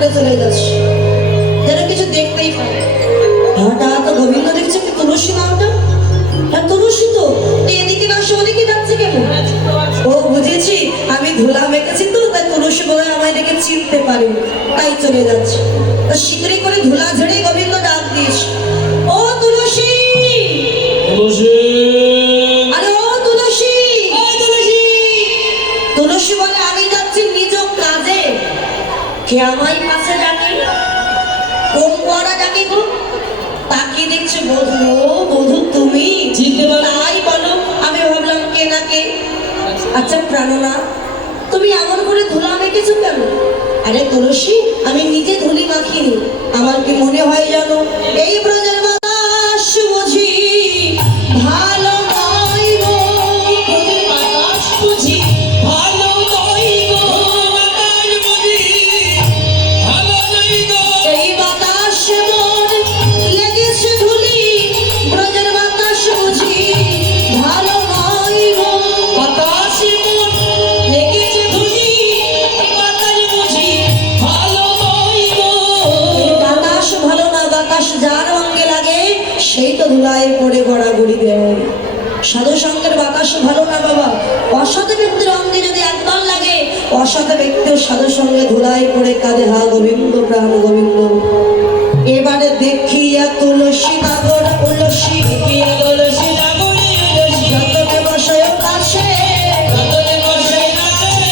করে চলে যাচ্ছে, যেন কিছু দেখতেই পায়। হঠাৎ গোবিন্দ দেখছে কি তুলসী নামটা, হ্যাঁ তুলসী তো, এদিকে না আসে ওদিকে যাচ্ছে কেন? ও বুঝেছি, আমি ধুলা মেখেছি তো, তাই তুলসী বলে আমায় দেখে চিনতে পারে, তাই চলে যাচ্ছে। তা শীঘ্রই করে ধুলা ঝেড়ে গোবিন্দ ডাক দিস, ও তুলসী, তুলসী, আরে ও তুলসী, ও তুলসী। তুলসী বলে আমি যাচ্ছি নিজ কাজে, কে আমায় পাশে ডাকে? কোন কোয়ারা ডাকে গো? তাকিয়ে দেখছে বধূ, ও বধূ তুমি চিনতে পারো? তাই বলো। আমি ভাবলাম কে না কে। আচ্ছা প্রাণনা, তুমি এমন করে ধুলা মেখেছো কেন? আরে তুলসী, আমি নিজে ধুলি মাখিনি, আমার কি মনে হয় জানো, এই ব্রজের বাতাস বুঝি ভালো নয় গো, ব্রজের বাতাস বুঝি ভালো নয় গো, বাতাস বুঝি ভালো নয় গো। এই বাতাস মন লেগেছে ধুলি, ব্রজের বাতাস বুঝি ভালো নয় গো। বাতাস মন লেগেছে ধুলি, এই বাতাস বুঝি ভালো নয় গো। এই বাতাস ভালো না, বাতাস যার অঙ্গে লাগে সেই তো ধুলায় পড়ে গড়াগড়ি দেয়। সাধু সঙ্গের বাতাস ভালো না বাবা, অসৎ ব্যক্তির অঙ্গে যদি একবার লাগে, অসৎ ব্যক্তির সাধু সঙ্গে ধুলায় পড়ে কাঁদে, হা গোবিন্দ প্রাণ গোবিন্দ। এবারে দেখিয়া তুলসী নাগর তুলসী, দেখিয়া তুলসী নাগরে তুলসী, যতনে বসায় কাছে, যতনে বসে কাছে,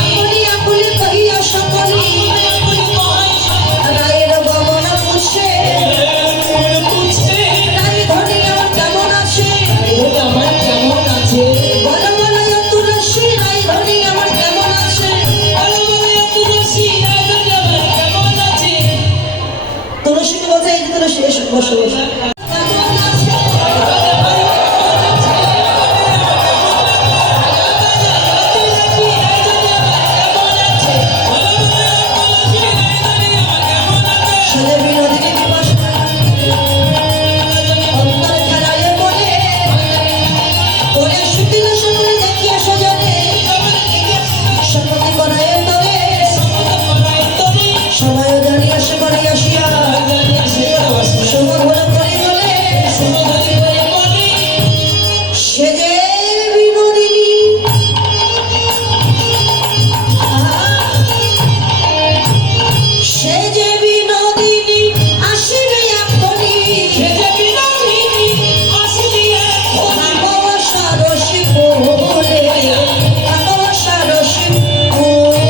আপনি আপনি কহিয়া সকলি, আপনি মহান রায়ের গমন পুছে, পুছে, রায় ধরে আমার কেমন আছে, ও আমার কেমন আছে? বলো বলো তুলসী, রায় ধরে আমার কেমন আছে। বলো বলো তুলসী নাগরে আমার কেমন আছে? তুলসীকে বলছে, এই যে তুলসী এসো বসো বসো। কেমন আছে? সে বিনোদিনী দিবস অন্তর খেলায় বলে, ওরে সুতিল সকলে দেখিয়া সজনে, সম্মতি করায় তবে, সময় জানিয়া সে বাড়ি আসিয়া, সময় হলো করে বলে, সে যে বিনোদিনী, সে যে বিনোদিনী আসিবে এখনি, ভালোবাসা রসি বলে, ভালোবাসা রসি বলে।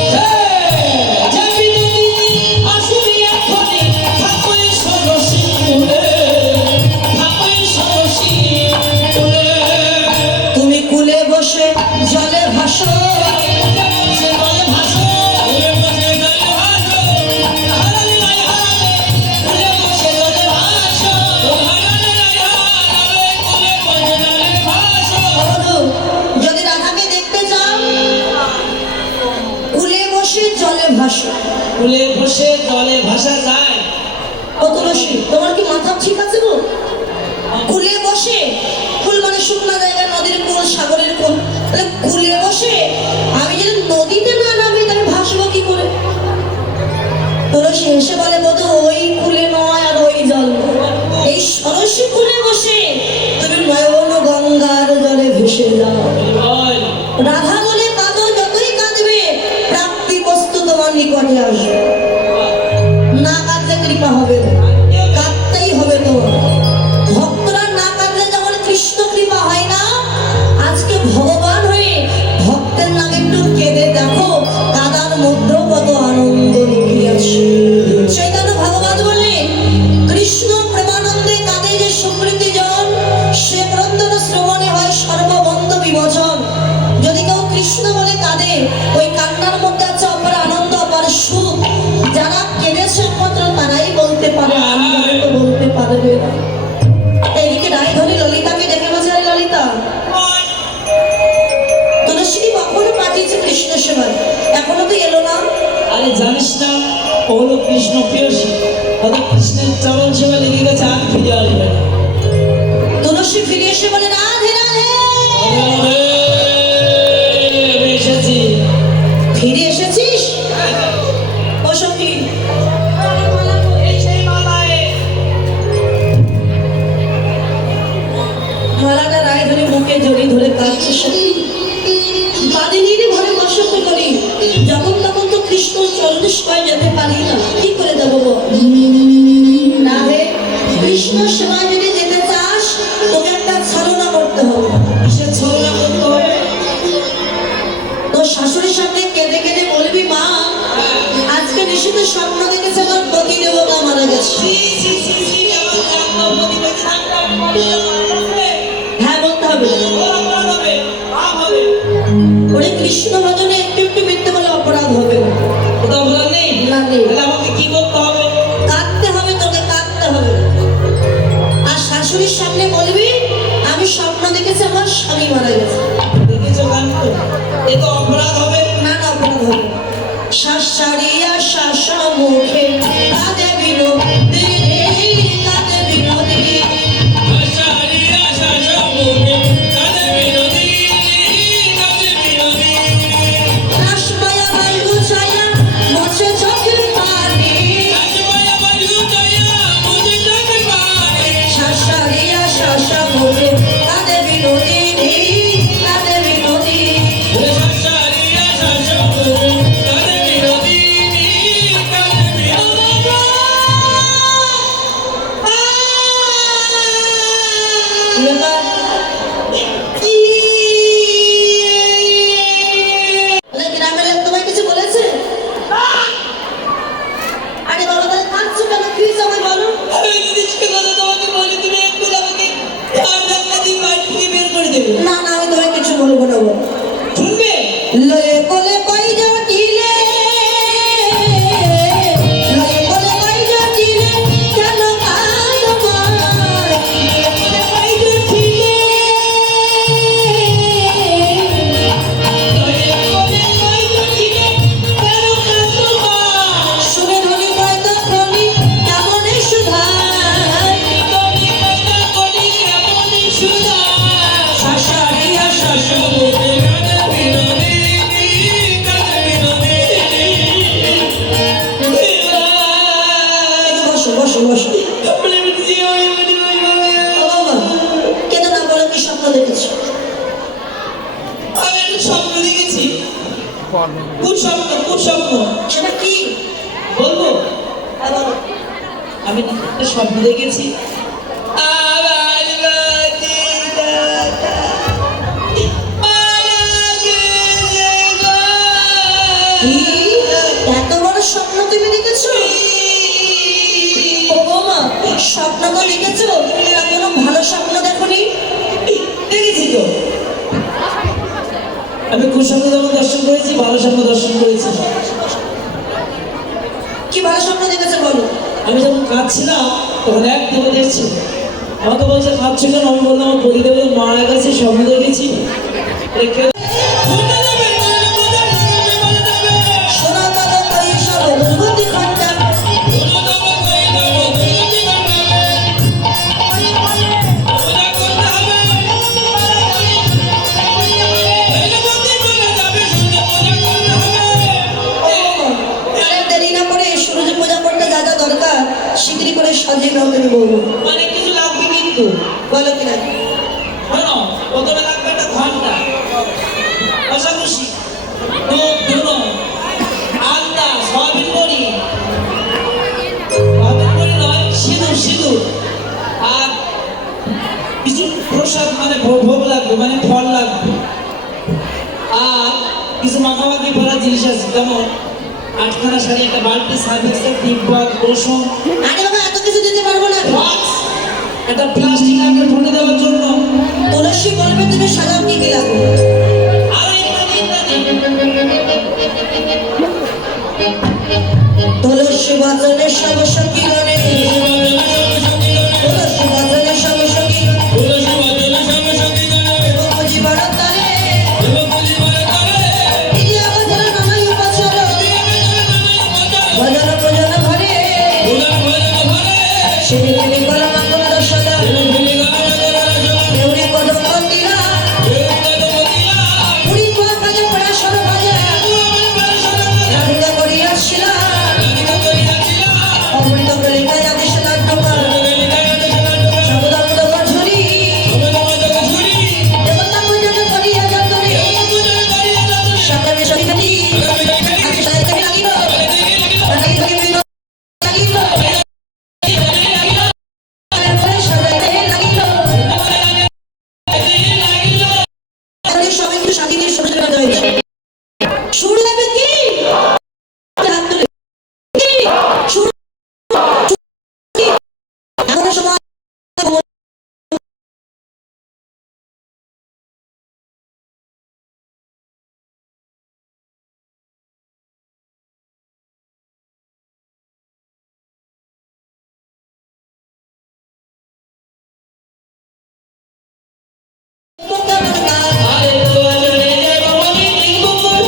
তুমি কুলে বসে জলে ভাসো, বধূ, যদি রাধাকে দেখতে চাও কুলে বসে জলে ভাসো। ফুলে বসে জলে ভাসা যায়? ও তুলসী, তোমার কি মাথা ঠিক আছে গো? কুলে বসে, কুল মানে শুকনো জায়গা, নদীর কুল, সাগরের কুল, তাহলে কুলে বসে আমি যদি নদীতে না নামি তাহলে ভাসবো কি করে? তুলসী হেসে বলে, বধূ ওই কুলে নয় আর ওই জল, এই সরসী কুলে বসে তুমি নয়ন গঙ্গার জলে ভেসে যাও। বল, রাধা বলে কাঁদো, যতই কাঁদবে প্রাপ্তি বস্তু তোমার নিকটে আসবে, না কাঁদলে কৃপা হবে না, কাঁদতেই হবে তোমার। ভক্তরা না কাঁদলে যেমন কৃষ্ণ কৃপা হয় না, আজকে ভগবান হয়ে ভক্তের নামে একটু কেঁদে দেখো, কাদার মধ্যেও কত আনন্দ লুকিয়ে আছে। চৈতন্য ভাগবত বললেন, কৃষ্ণ প্রেমানন্দে কাঁদে যে সুকৃতি জন, সে ক্রন্দন শ্রবণে হয় সর্ববন্ধ বিমোচন। যদি কেউ কৃষ্ণ বলে কাঁদে, ওই কান্নার মধ্যে আছে অপার আনন্দ, অপার সুখ। যারা কেঁদেছে একমাত্র তারাই বলতে পারে, আমি তো বলতে পারবে না। এদিকে রায়ধনী ললিতাকে ডেকে বলছে, আরে ললিতা, তুলসী কখনো পাঠিয়েছে কৃষ্ণ সেবায়, এখনো তো এলো না। আরে জানিস না, ও হলো কৃষ্ণ প্রিয়সী, ওদের কৃষ্ণের চরণ সেবা লেগে গেছে, আর ফিরে আসবে না। তুলসী ফিরে এসে বলে, রাধে রাধে। এসেছি। ফিরে এসেছিস? ও সখী, ওরে কৃষ্ণ ভজনে একটু একটু মিথ্যে বলে অপরাধ হবে না। কোথাও বলা নেই? না, নেই। তাহলে আমাকে কি করতে হবে? কাঁদতে হবে, তোকে কাঁদতে হবে। আর শাশুড়ির সামনে বলবি আমি স্বপ্ন দেখেছি আমার স্বামী মারা গেছে। দেখেছো গান তো? এ তো অপরাধ হবে। না না, অপরাধ হবে। শাসারিয়া শাসা মুখে কাঁদে বিনোদিনী, কাঁদে বিনোদিনী। আশারিয়া শাসা মুখে কাঁদে বিনোদিনী, কাঁদে বিনোদিনী। রাসমায়া বায়ু ছায়া মোছে চোখের পানি, রাসমায়া বায়ু ছায়া মোছে চোখের পানি। শাসারিয়া শাসা মুখে কাঁদে বিনোদিনী, কাঁদে বিনোদিনী। আশারিয়া শাসা মুখে কাঁদে বিনোদিনী, কাঁদে বিনোদিনী। কি ব্যাপার? আরে গ্রামের লোক তোমায় কিছু বলেছে? আরে বাবা, তাহলে কাঁদছো কেন? কি হয়েছে আমায় বলো। আমি যদি সে কথা তোমাকে বলি, তুমি একটু আমাকে আর জানলা দিয়ে বাড়ি থেকে বের করে দেবে। না না, আমি তোমায় কিছু বলবো না গো। শুনবে? লয়ে কোলে কইজা দিলে, লয়ে কোলে কইজা দিলে, কেন কাঁদো মা? লয়ে কোলে কইজা দিলে, লয়ে কোলে কইজা দিলে, কেন কাঁদো মা? শুনে ধনী কয় তখনই কেমনে সুধায়, ধনী কইজা বলি কেমন সুধা। শাসারিয়া শাসা মুখে কাঁদে বিনোদিনী, কাঁদে বিনোদিনী। বসো বসো বসো। বলে বিজি ওই বলি ওই বলি। ও বাবা, কেঁদো না, বলো কি স্বপ্ন দেখেছো? আমি একটা স্বপ্ন দেখেছি। কুস্বপ্ন। সেটা কি? বলবো? বলো। আমি একটা স্বপ্ন দেখেছি। আমার মদিনাটা মারা গেছে গো। কি? এত বড় স্বপ্ন তুমি দেখেছো? ও বৌমা, স্বপ্ন তো দেখেছো, তা কোনো ভালো স্বপ্ন দেখোনি? দেখেছি তো। আমি কুস্বপ্ন যেমন দর্শন করেছি, ভালো স্বপ্ন দর্শন করেছি। কি ভালো স্বপ্ন দেখেছো বলো। আমি যখন কাঁদছিলাম তখন এক দেবদেব ছিল। আমাকে বলছে কাঁদছো কেন? আমি বললাম আমার পরিদেব মারা গেছে, স্বপ্ন দেখেছি। সোনা বাবা পয়সা দুর্গতি খণ্ডা, আরে দেরি না করে সূর্য পূজা করতে যা যা দরকার শীঘ্রই করে সাজিয়ে নাও তুমি বৌমা। অনেক কিছু লাগবে কিন্তু। বলো কি না? শোনো, প্রথমে লাগবে একটা ঘন্টা, কষাকষি, দুধ, ধুনো, আলতা, সয়াবিন বড়ি, নয়, সিঁদুর, আর কিছু প্রসাদ মানে ভোগ লাগবে, মানে ফল লাগবে, আর কিছু মাখামাখি করার জিনিস আছে, যেমন 8খানা শাড়ি, একটা বালতি, সার্ভিসের ডিব্বা, রসুন, আরে বাবা, এত কিছু দিতে পারবো না। বক্স, একটা প্লাস্টিক লাগবে ঠোঁটে দেওয়ার জন্য, তুলসী বলবে তুমি সাজাও কি কি লাগবে। আর ইত্যাদি। তুলসী বাজারে সব সখী গণে, তুলসী বাজারে সব সখী জীবন তারে, ইয়া বাজারে নানাই উপাচার, ভজন ভজন ঘরে, শ্রীদেবী পরমাত্মা দশদা, দেউরি কদম মন্দিরা, পুরী কুয়া কাজে পড়াশোন ভাজা, রাধিকা করিয়াছিলা, অমৃত কলিকা আদেশ কাজ আরে দুয়ারে যাব বলি দেখব কোন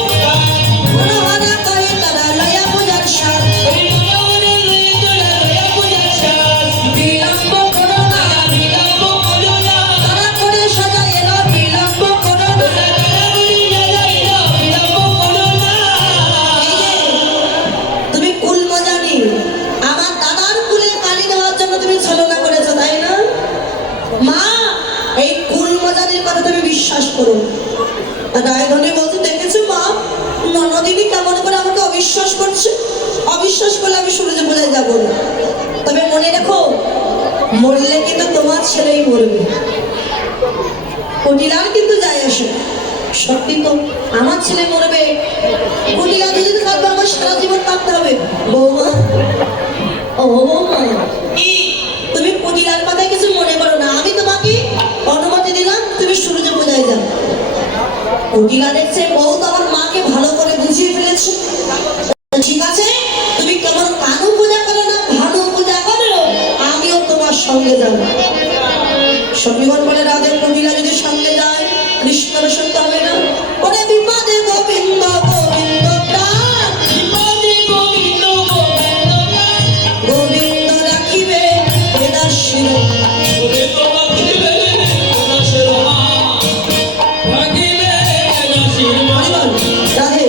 মনোহরা করে তারা লয়া পূজার সাজ ওই দুয়ারে লয়ে তোরা লয়া পূজার সাজ বিলম্ব করো না বিলম্ব করো না তারা করে সাজায় এলো বিলম্ব করো না তাড়াতাড়ি যাইলো বিলম্ব করো না তুমি কুল মজানি আমার দাদার কুলে পানি দেওয়ার জন্য তুমি ছলনা করেছো তাই না মা এই কুল মজানির কথা তুমি বিশ্বাস করো রায়ধনী বলতে দেখেছো মা ননদিনী কেমন করে আমাকে অবিশ্বাস করছে অবিশ্বাস করলে আমি সূর্যে বোঝাই যাবো না তবে মনে রেখো মরলে কিন্তু তোমার ছেলেই মরবে কটিলার কিন্তু যায় আসে না। সত্যি তো আমার ছেলে মরবে কটিলা দুদিন কাঁদবে আমার সারা জীবন কাঁদতে হবে বৌমা ও বৌমা কি তুমি কটিলার কথায় কিছু মনে করো না আমি তোমাকে অনুমতি দিলাম তুমি সূর্যে বোঝাই যাও কটিলা দেখছে বউ তো আমার মাকে ভালো করে বুঝিয়ে ফেলেছে ঠিক আছে তুমি কেমন কানু পূজা করো না ভানু পূজা করো আমিও তোমার সঙ্গে যাবো সখীগণ বলে রাধে কবিরা যদি সঙ্গে যায় কৃষ্ণের শুনতে হবে না ওরে বিপদে গোবিন্দ গোবিন্দ প্রাণ বিপদে গোবিন্দ গোবিন্দ নাম গোবিন্দ রাখিবে বেদার শির ওরে তো রাখিবে দাসের মা রাখিবে দাসের মা রাধে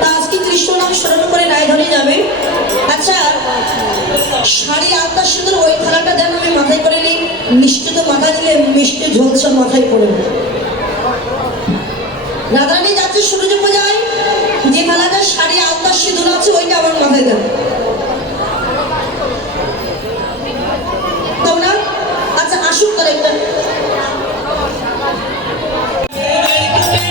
তা আজকে কৃষ্ণ নাম স্মরণ করে রায়ধনী যাবে আচ্ছা শাড়ি আত্মার সুন্দর ওই থালাটা দেন আমি মাথায় করে নিই মিষ্টি তো মাথায় দিলে মিষ্টি ঝলসা মাথায় পড়বে রাধারানী যাচ্ছে সূর্য পূজায় যে থালাটা শাড়ি আত্মার সিঁদুর আছে ওইটা আমার মাথায় দেন তোমরা আচ্ছা আসুক তার একটা আগে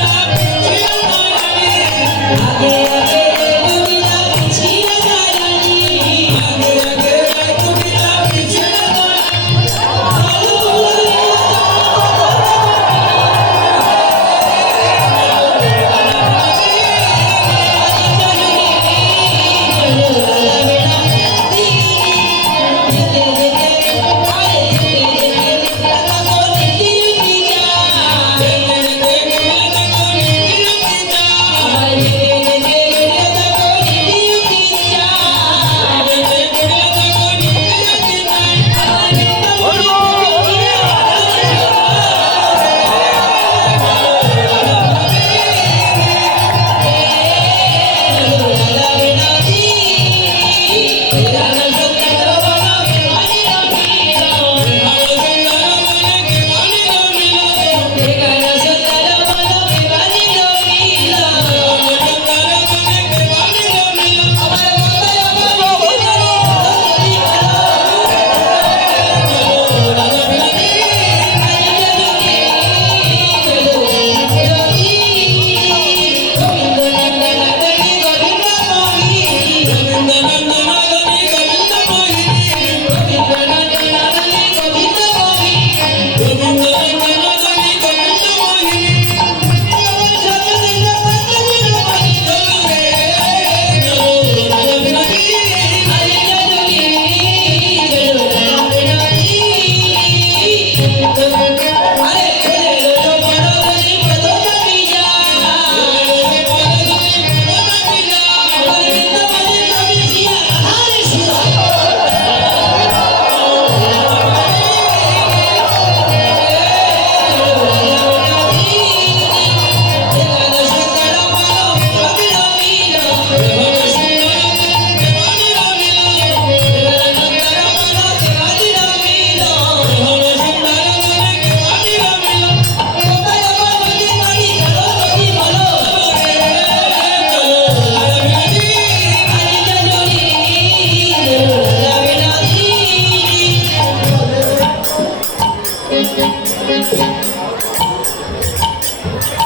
আগে কবিরা পিছিয়ে যায় রানী আগে আগে কবিরা পিছিয়ে যায়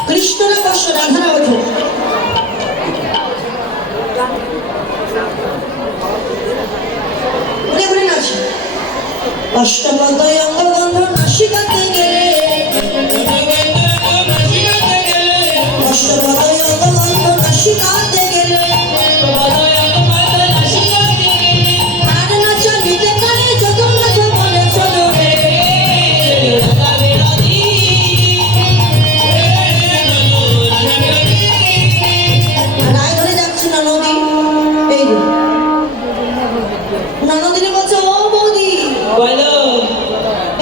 কৃষ্ণরা বর্ষ রাধারা ওঠে ঘুরে ঘুরে নাচে অষ্টপদয় অঙ্গবন্ধ নাসিকাতে গেলে অষ্টপদয় অঙ্গবন্ধ নাসিকাতে গেলে আর নাচা নিতে পারে যত নাচ বলে চলো রে এই যে ননদিনী বলছে, ও বৌদি, বলো।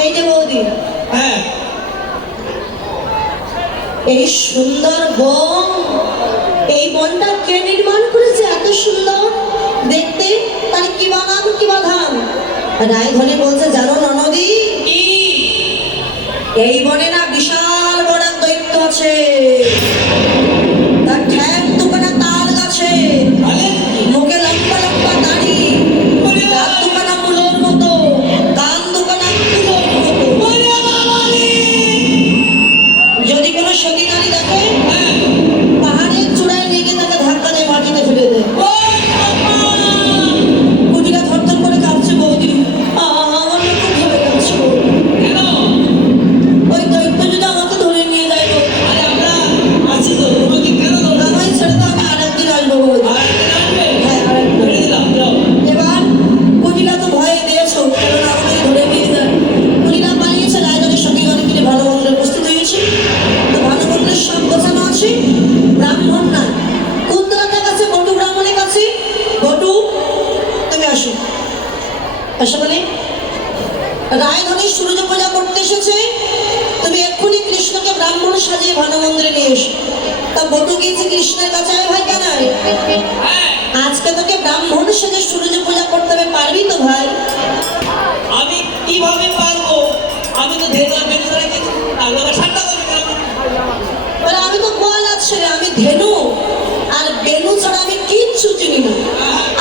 এই যে বৌদি, হ্যাঁ, এই সুন্দর বন, এই বনটা কে নির্মাণ করেছে এত সুন্দর দেখতে? তার কি বানাম কি বাধাম? রায়ধনী বলছে, জানো ননদি, কি? এই বনে না বিশাল বড় এক দৈত্য আছে, তার ঠ্যাং দুখানা তাল গাছে, বলে? মুখে লম্বা লম্বা দাড়ি, দাঁত দুখানা মুলোর মতো, কান দুখানা কুলোর মতো। বলে বাবারে! যদি কোনো সতী নারী দেখে, হ্যাঁ, পাহাড়ের চূড়ায় নিয়ে গিয়ে তাকে ধাক্কা দিয়ে মাটিতে ফেলে দেয়। ও বাবা! কুটিরা থরথর করে কাঁপছে বৌদি, আমার না খুব ভয় লাগছে বৌদি। কেন? ওই দৈত্য যদি আমাকে ধরে নিয়ে যায় বৌদি, আরে আমরা আছি তো, তোমাকে কেন ধরবো? আমায় ছেড়ে তো আমি আরেকদিন আসবো বৌদি। আর একদিন আসবে? হ্যাঁ, আরেকদিন। ধরে দিলাম, যাও। এবার কুটিরা তো ভয়ে দিয়েছো, কারণ আমাকে ধরে নিয়ে যায়। কুটিরা পালিয়েছে, রায়গঞ্জের সঙ্গে গণে কিনে ভালো মন্দিরে উপস্থিত হয়েছে। তো ভালো মন্দিরের সব গোছানো আছে, ব্রাহ্মণ নাই। কুন্দ্রাটার কাছে, বটু ব্রাহ্মণের কাছে, বটু তুমি আসো। আসো মানে রায়ধনী সূর্য পূজা করতে এসেছে, তুমি এক্ষুনি কৃষ্ণকে ব্রাহ্মণ সাজিয়ে ভালো মন্দিরে নিয়ে এসো। তা বটু গিয়েছে কৃষ্ণের কাছে, আয় ভাই কেন আয়? হ্যাঁ, আজকে তোকে ব্রাহ্মণ সেজে সূর্য পূজা করতে হবে, পারবি তো ভাই? আমি কিভাবে পারবো? আমি তো ধেনুয়া বেনু ছাড়া কিছু আলাদা ঠান্ডা করবে কেন? বলে, আমি তো গোয়ালা ছেলে, আমি ধেনু আর বেনু ছাড়া আমি কিচ্ছু চিনি না।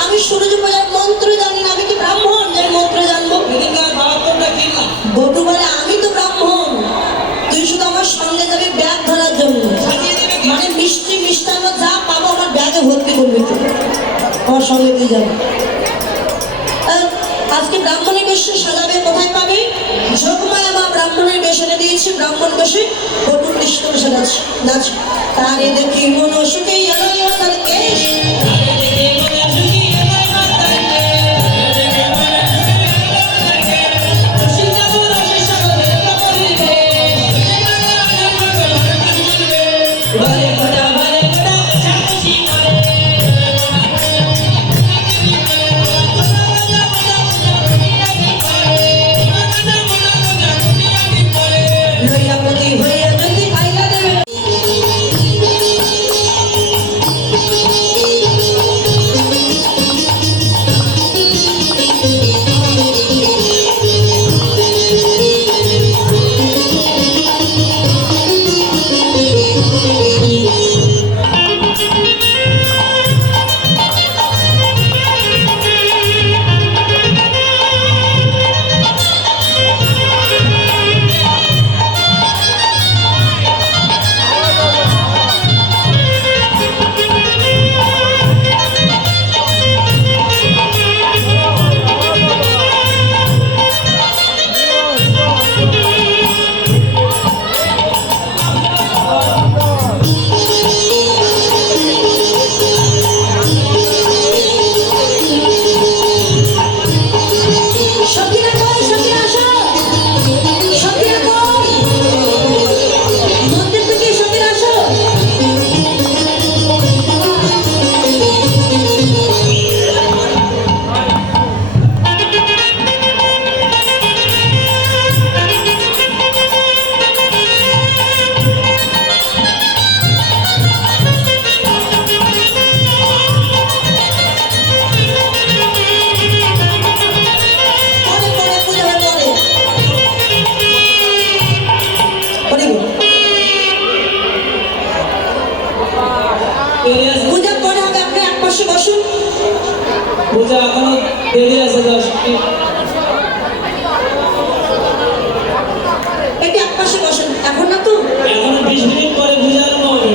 আমি সূর্য পূজার মন্ত্র জানি না, আমি কি ব্রাহ্মণ যে মন্ত্র জানবো? এদিনকার বাহাত্তরটা কিনলাম, বটু বলে, আমি তো ব্রাহ্মণ, তুই শুধু আমার সঙ্গে যাবি ব্যাগ ধরার জন্য। সাজিয়ে দেবে কি? মানে মিষ্টি মিষ্টান্ন যা পাবো আমার ব্যাগে ভর্তি করবি তুই, আমার সঙ্গে তুই যাবি। আর আজকে ব্রাহ্মণের বেশে সাজাবে, কোথায় পাবে? যোগমায়া মা ব্রাহ্মণের বেশ এনে দিয়েছে, ব্রাহ্মণ বেশে বটু কৃষ্ণ সাজাচ্ছে, নাচ। তারে দেখি মন সুখে এলো তার কেশ, আরে দেখে মনে সুখী এলাই মাতাইলে, দেখে মনে সুখী এলাই মাতাইলে, খুশি যাব রসে সাগরে কাপড়িবে, বারে ঘটা যা খুশি করে। লইয়া পতি হইয়া যদি খাইয়া দেবে। সখীরা কই, সখীরা আসো, সখীরা কই, মন্দির থেকে সখীরা আসো। পরে পরে পূজা হবে পরে। পরে গো। দেরি আছে, পূজা পরে হবে, আপনি এক পাশে বসুন। পূজা এখনো দেরি আছে, 10 মিনিট। একটু এক পাশে বসুন, এখন না তো। এখনো 20 মিনিট পরে পূজা আরম্ভ হবে।